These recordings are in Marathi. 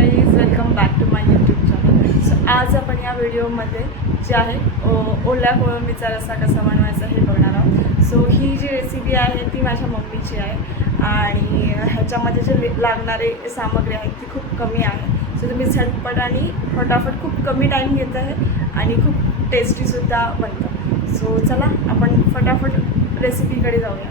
Guys, welcome back to my YouTube channel. So आज आपण या व्हिडिओमध्ये जे आहे ओल्या कोळंबीचा रस्सा कसा बनवायचा हे बघणार आहोत. सो ही जी रेसिपी आहे ती माझ्या मम्मीची आहे आणि ह्याच्यामध्ये जे लागणारे सामग्री आहेत ती खूप कमी आहे. सो तुम्ही झटपट आणि फटाफट खूप कमी टाईम घेत आहे आणि खूप टेस्टीसुद्धा बनतं. सो चला आपण फटाफट रेसिपीकडे जाऊया.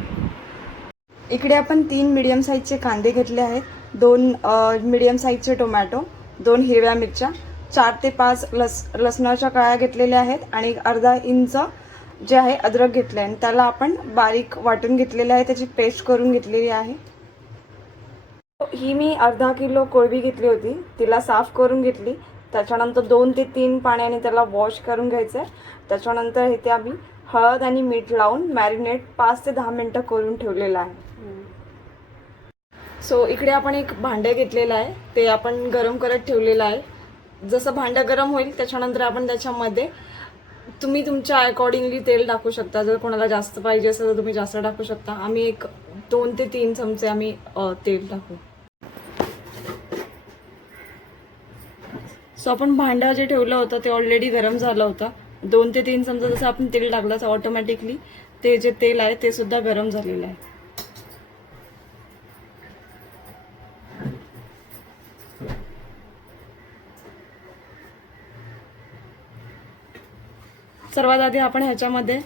इकडे आपण 3 मीडियम साईजचे कांदे घेतले आहेत, 2 मीडियम साईजचे टोमॅटो, 2 हिरव्या मिरच्या, 4 ते 5 लसणाच्या कळ्या घेतलेल्या आहेत आणि अर्धा इंच जे आहे अद्रक घेतले आहे. त्याला आपण बारीक वाटून घेतलेले आहे, त्याची पेस्ट करून घेतलेली आहे. ही मी अर्धा किलो कोळंबी घेतली होती, तिला साफ करून घेतली. त्याच्यानंतर 2 ते 3 पाण्याने त्याला वॉश करून घ्यायचं आहे. त्याच्यानंतर इथे आम्ही हळद आणि मीठ लावून मॅरिनेट 5 ते 10 मिनटं करून ठेवलेलं आहे. सो इकडे आपण एक भांडं घेतलेलं आहे, ते आपण गरम करत ठेवलेलं आहे. जसं भांडं गरम होईल त्याच्यानंतर आपण त्याच्यामध्ये तुम्ही तुमच्या अकॉर्डिंगली तेल टाकू शकता. जर कोणाला जास्त पाहिजे असेल तर तुम्ही जास्त टाकू शकता. आम्ही एक 2 ते 3 चमचे आम्ही तेल टाकू. सो आपण भांडं जे ठेवलं होतं ते ऑलरेडी गरम झालं होतं. 2 ते 3 चमचा जसं आपण तेल टाकलं तर ऑटोमॅटिकली ते जे तेल आहे ते सुद्धा गरम झालेलं आहे. सर्वात आधी आपण ह्याच्यामध्ये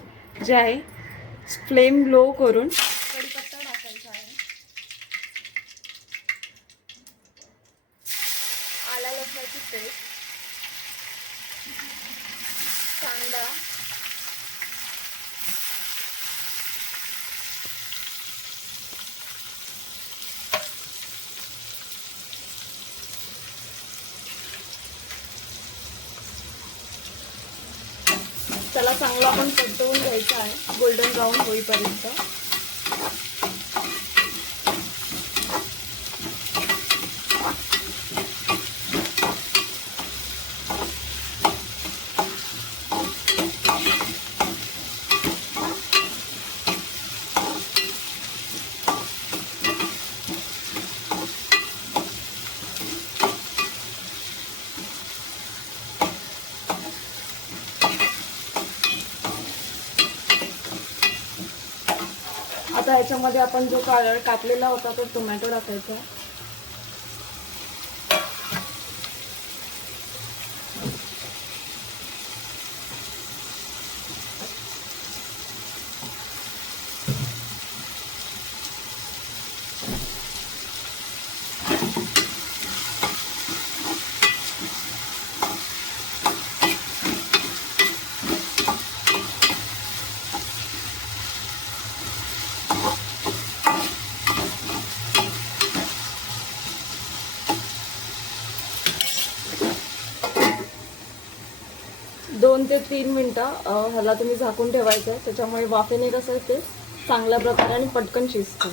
जे आहे फ्लेम लो करून कढीपत्ता टाकायचा आहे, आला लसणाची पेस्ट, कांदा, त्याला चांगला आपण परतवून घ्यायचा आहे गोल्डन ब्राऊन होईपर्यंत. आता ह्याच्यामध्ये आपण जो कापलेला होता तो टोमॅटो टाकायचा. दोन ते 3 मिनटं ह्याला तुम्ही झाकून ठेवायचं आहे. त्याच्यामुळे वाफेने कसं ते चांगल्या प्रकारे आणि पटकन शिजतं.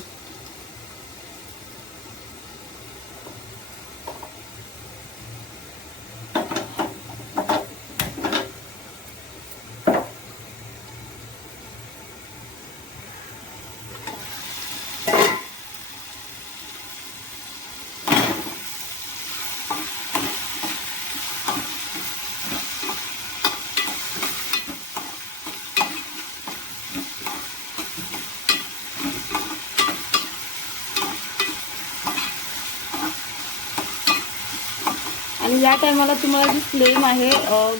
आणि या टायमाला तुम्हाला जी फ्लेम आहे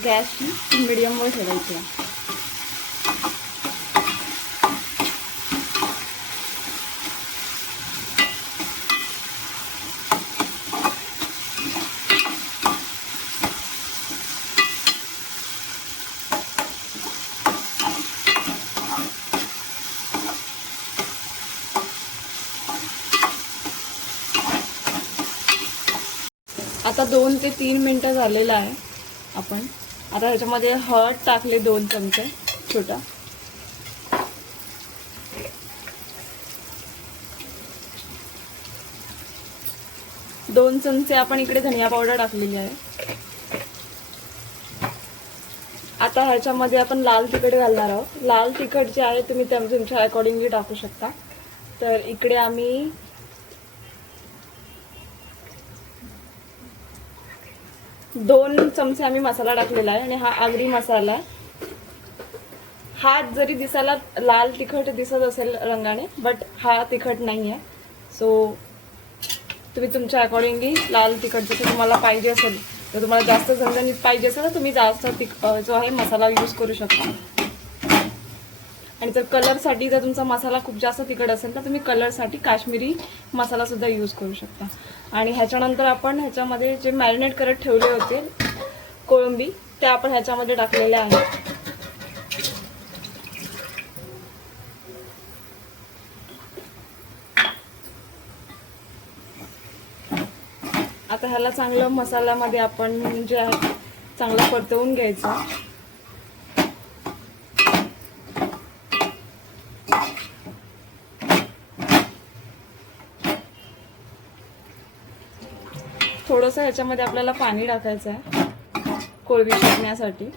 गॅसची ती मिडियमवर ठेवायची आहे. आता 2 ते 3 मिनटं झालेलं आहे. आपण आता ह्याच्यामध्ये हळद टाकले 2 चमचे छोटा, दोन चमचे आपण इकडे धनिया पावडर टाकलेली आहे. आता ह्याच्यामध्ये आपण लाल तिखट घालणार आहोत. लाल तिखट जे आहे तुम्ही तुमच्या अकॉर्डिंगली टाकू शकता. तर इकडे आम्ही 2 चमचे आम्ही मसाला टाकलेला आहे आणि हा आगरी मसाला आहे. हा जरी दिसायला लाल तिखट दिसत असेल रंगाने, बट हा तिखट नाही आहे. सो तुम्ही तुमच्या अकॉर्डिंगली लाल तिखट जसं तुम्हाला पाहिजे असेल, जर तुम्हाला जास्त झणझणीत पाहिजे असेल तर तुम्ही जास्त जो आहे मसाला यूज करू शकता. आणि जर कलरसाठी जर तुमचा मसाला खूप जास्त तिखट असेल तर तुम्ही कलरसाठी काश्मीरी मसालासुद्धा यूज करू शकता. आणि ह्याच्यानंतर आपण ह्याच्यामध्ये जे मॅरिनेट करत ठेवले होते कोळंबी, ते आपण ह्याच्यामध्ये टाकलेले आहेत. आता ह्याला चांगलं मसाल्यामध्ये आपण जे आहे चांगलं परतवून घ्यायचं. थोडंसं ह्याच्यामध्ये आपल्याला पाणी टाकायचं आहे कोळंबी शिजण्यासाठी.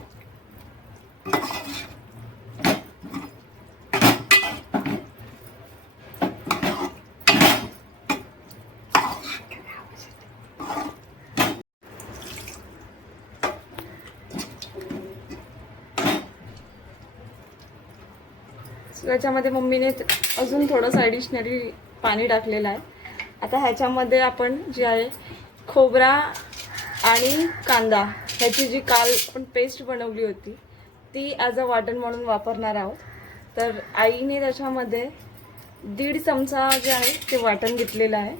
याच्यामध्ये मम्मीने अजून थोडंसं ॲडिशनली पाणी टाकलेलं आहे. आता ह्याच्यामध्ये आपण जे आहे खोबरा आणि कांदा ह्याची जी काल आपण पेस्ट बनवली होती ती ॲज अ वाटण म्हणून वापरणार आहोत. तर आईने त्याच्यामध्ये 1.5 चमचा जे आहे ते वाटण घेतलेलं आहे,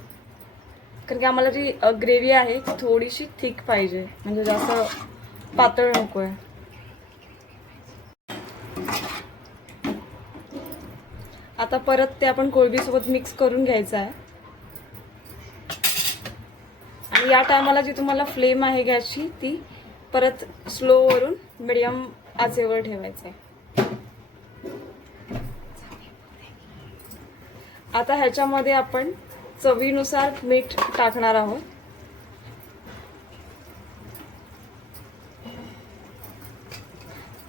कारण की आम्हाला जी ग्रेव्ही आहे ती थोडीशी थिक पाहिजे, म्हणजे जास्त पातळ नको आहे. आता परत ते आपण कोळंबीसोबत मिक्स करून घ्यायचं आहे. आणि या टायमाला जी तुम्हाला फ्लेम आहे गॅसची ती परत स्लोवरून मिडियम आचेवर ठेवायचं आहे. आता ह्याच्यामध्ये आपण चवीनुसार मीठ टाकणार आहोत.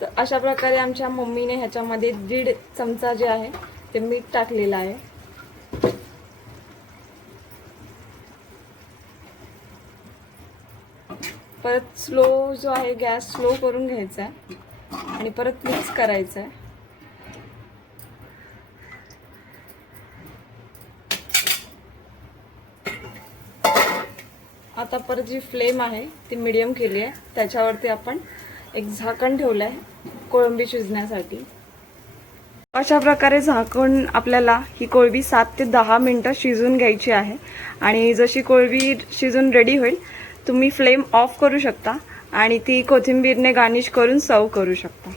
तर अशा प्रकारे आमच्या मम्मीने ह्याच्यामध्ये 1.5 चमचा जे आहे ते मीठ टाकलेलं आहे. परत स्लो जो आहे गॅस स्लो करून घ्यायचा आहे आणि परत मिक्स करायचं आहे. आता परत जी फ्लेम आहे ती मीडियम केली आहे, त्याच्यावरती आपण एक झाकण ठेवलं आहे कोळंबी शिजण्यासाठी. अशा प्रकारे झाकून आपल्याला ही कोळंबी 7 ते 10 मिनटं शिजून घ्यायची आहे. आणि जशी कोळंबी शिजून रेडी होईल तुम्ही फ्लेम ऑफ करू शकता आणि ती कोथिंबीरने गार्निश करून सर्व करू शकता.